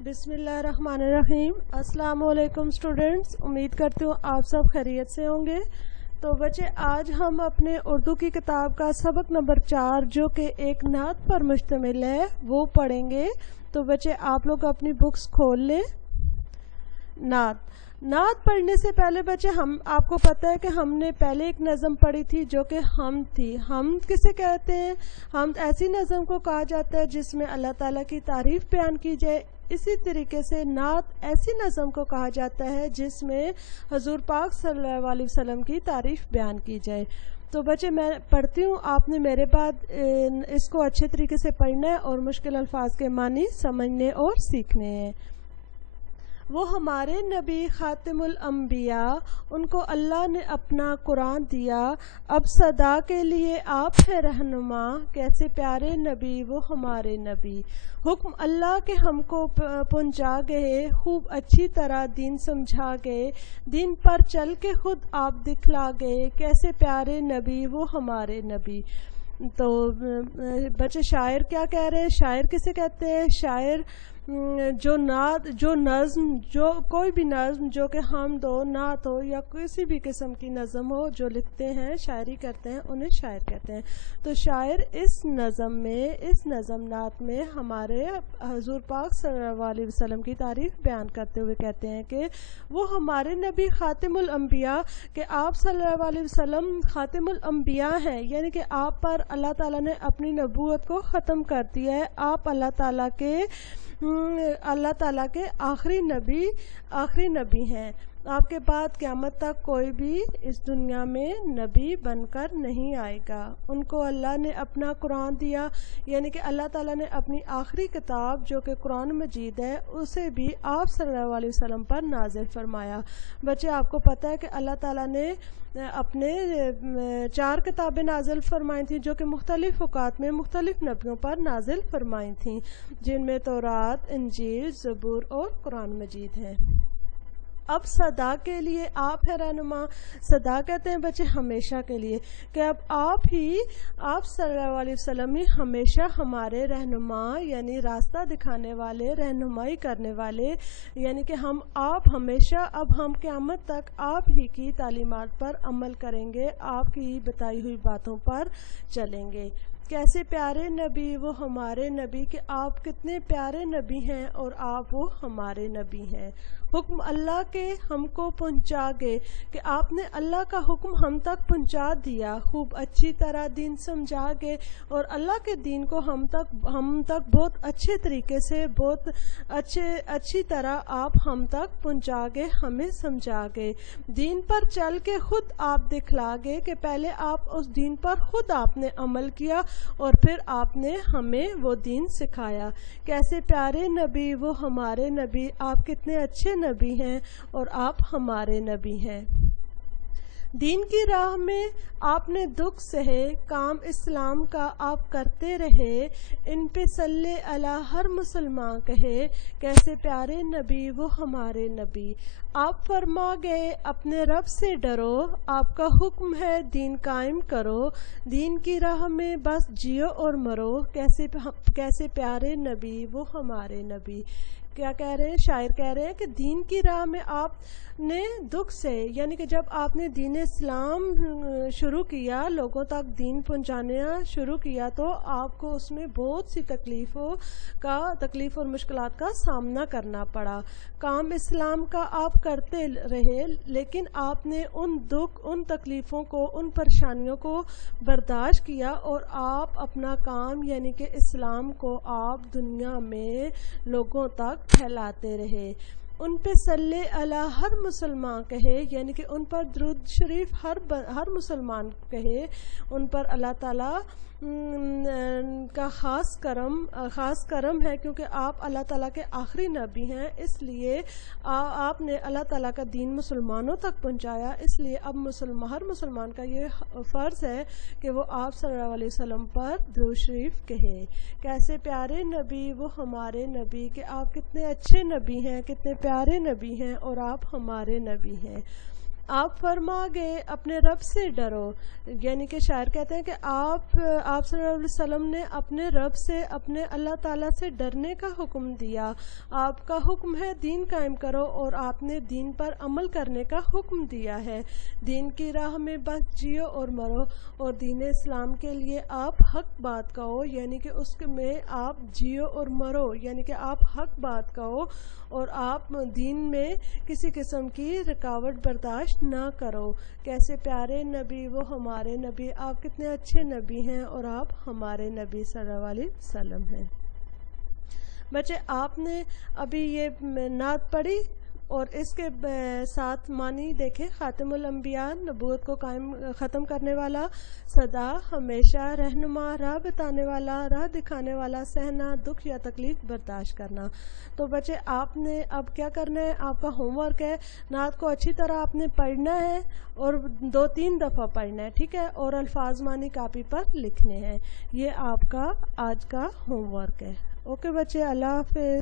بسم اللہ الرحمن الرحیم۔ السلام علیکم اسٹوڈنٹس، امید کرتی ہوں آپ سب خیریت سے ہوں گے۔ تو بچے، آج ہم اپنے اردو کی کتاب کا سبق نمبر 4 جو کہ ایک نعت پر مشتمل ہے وہ پڑھیں گے۔ تو بچے آپ لوگ اپنی بکس کھول لیں۔ نعت پڑھنے سے پہلے بچے آپ کو پتہ ہے کہ ہم نے پہلے ایک نظم پڑھی تھی جو کہ حمد تھی۔ حمد کسے کہتے ہیں؟ حمد ایسی نظم کو کہا جاتا ہے جس میں اللہ تعالیٰ کی تعریف بیان کی جائے۔ اسی طریقے سے نعت ایسی نظم کو کہا جاتا ہے جس میں حضور پاک صلی اللہ علیہ وسلم کی تعریف بیان کی جائے۔ تو بچے میں پڑھتی ہوں، آپ نے میرے بعد اس کو اچھے طریقے سے پڑھنا ہے اور مشکل الفاظ کے معنی سمجھنے اور سیکھنے ہیں۔ وہ ہمارے نبی خاتم الانبیاء، ان کو اللہ نے اپنا قرآن دیا، اب صدا کے لیے آپ ہے رہنما، کیسے پیارے نبی وہ ہمارے نبی۔ حکم اللہ کے ہم کو پہنچا گئے، خوب اچھی طرح دین سمجھا گئے، دین پر چل کے خود آپ دکھلا گئے، کیسے پیارے نبی وہ ہمارے نبی۔ تو بچے شاعر کیا کہہ رہے ہیں؟ شاعر کسے کہتے ہیں؟ شاعر جو نظم، جو کوئی بھی نظم جو کہ حمد ہو، نعت ہو یا کسی بھی قسم کی نظم ہو جو لکھتے ہیں، شاعری کرتے ہیں، انہیں شاعر کہتے ہیں۔ تو شاعر اس نظم نعت میں ہمارے حضور پاک صلی اللہ علیہ وسلم کی تعریف بیان کرتے ہوئے کہتے ہیں کہ وہ ہمارے نبی خاتم الانبیاء، کہ آپ صلی اللہ علیہ وسلم خاتم الانبیاء ہیں، یعنی کہ آپ پر اللہ تعالیٰ نے اپنی نبوت کو ختم کر دیا ہے۔ آپ اللہ تعالیٰ کے آخری نبی ہیں۔ آپ کے بعد قیامت تک کوئی بھی اس دنیا میں نبی بن کر نہیں آئے گا۔ ان کو اللہ نے اپنا قرآن دیا، یعنی کہ اللہ تعالیٰ نے اپنی آخری کتاب جو کہ قرآن مجید ہے اسے بھی آپ صلی اللہ علیہ وسلم پر نازل فرمایا۔ بچے آپ کو پتہ ہے کہ اللہ تعالیٰ نے اپنے 4 کتابیں نازل فرمائی تھیں جو کہ مختلف اوقات میں مختلف نبیوں پر نازل فرمائی تھیں، جن میں تورات، انجیل، زبور اور قرآن مجید ہیں۔ اب صدا کے لیے آپ ہے رہنما۔ صدا کہتے ہیں بچے ہمیشہ کے لیے، کہ اب آپ صلی اللہ علیہ وسلم ہی ہمیشہ ہمارے رہنما، یعنی راستہ دکھانے والے، رہنمائی کرنے والے، یعنی کہ آپ ہمیشہ، اب ہم قیامت تک آپ ہی کی تعلیمات پر عمل کریں گے، آپ کی بتائی ہوئی باتوں پر چلیں گے۔ کیسے پیارے نبی وہ ہمارے نبی، کہ آپ کتنے پیارے نبی ہیں اور آپ وہ ہمارے نبی ہیں۔ حکم اللہ کے ہم کو پہنچا گئے، کہ آپ نے اللہ کا حکم ہم تک پہنچا دیا، خوب اچھی طرح دین سمجھا گئے، اور اللہ کے دین کو ہم تک بہت اچھے طریقے سے، بہت اچھی طرح آپ ہم تک پہنچا گئے، ہمیں سمجھا گئے، دین پر چل کے خود آپ دکھلا گئے، کہ پہلے آپ اس دین پر خود آپ نے عمل کیا اور پھر آپ نے ہمیں وہ دین سکھایا۔ کیسے پیارے نبی وہ ہمارے نبی، آپ کتنے اچھے نبی ہیں اور آپ ہمارے نبی ہیں۔ دین کی راہ میں آپ نے دکھ سہے، کام اسلام کا آپ کرتے رہے، ان پہ صلی علی ہر مسلمان کہے، کیسے پیارے نبی وہ ہمارے نبی۔ آپ فرما گئے اپنے رب سے ڈرو، آپ کا حکم ہے دین قائم کرو، دین کی راہ میں بس جیو اور مرو، کیسے پیارے نبی وہ ہمارے نبی۔ کیا کہہ رہے ہیں؟ شاعر کہہ رہے ہیں کہ دین کی راہ میں آپ نے دکھ سے، یعنی کہ جب آپ نے دین اسلام شروع کیا، لوگوں تک دین پہنچانا شروع کیا، تو آپ کو اس میں بہت سی تکلیف اور مشکلات کا سامنا کرنا پڑا۔ کام اسلام کا آپ کرتے رہے، لیکن آپ نے ان تکلیفوں کو، ان پریشانیوں کو برداشت کیا، اور آپ اپنا کام یعنی کہ اسلام کو آپ دنیا میں لوگوں تک پھیلاتے رہے۔ ان پہ صلی علی ہر مسلمان کہے، یعنی کہ ان پر درود شریف ہر مسلمان کہے، ان پر اللہ تعالیٰ کا خاص کرم ہے، کیونکہ آپ اللہ تعالیٰ کے آخری نبی ہیں، اس لیے آپ نے اللہ تعالیٰ کا دین مسلمانوں تک پہنچایا، اس لیے اب ہر مسلمان کا یہ فرض ہے کہ وہ آپ صلی اللہ علیہ وسلم پر درود شریف کہے۔ کیسے پیارے نبی وہ ہمارے نبی، کہ آپ کتنے اچھے نبی ہیں، کتنے پیارے نبی ہیں اور آپ ہمارے نبی ہیں۔ آپ فرما گئے اپنے رب سے ڈرو، یعنی کہ شاعر کہتے ہیں کہ آپ صلی اللہ علیہ وسلم نے اپنے رب سے، اپنے اللہ تعالیٰ سے ڈرنے کا حکم دیا۔ آپ کا حکم ہے دین قائم کرو، اور آپ نے دین پر عمل کرنے کا حکم دیا ہے۔ دین کی راہ میں بس جیو اور مرو، اور دین اسلام کے لیے آپ حق بات کہو، یعنی کہ اس میں آپ جیو اور مرو، یعنی کہ آپ حق بات کہو، اور آپ دین میں کسی قسم کی رکاوٹ برداشت نہ کرو۔ کیسے پیارے نبی، وہ ہمارے نبی، آپ کتنے اچھے نبی ہیں، اور آپ ہمارے نبی صلی اللہ علیہ وسلم ہیں۔ بچے آپ نے ابھی یہ نعت پڑھی، اور اس کے ساتھ معنی دیکھیں، خاتم الانبیاء، نبوت کو ختم کرنے والا، سدا ہمیشہ رہنما، راہ بتانے والا، راہ دکھانے والا، سہنا دکھ یا تکلیف برداشت کرنا۔ تو بچے آپ نے اب کیا کرنا ہے، آپ کا ہوم ورک ہے، نعت کو اچھی طرح آپ نے پڑھنا ہے، اور 2-3 دفعہ پڑھنا ہے، ٹھیک ہے، اور الفاظ معنی کاپی پر لکھنے ہیں۔ یہ آپ کا آج کا ہوم ورک ہے۔ اوکے بچے، اللہ حافظ۔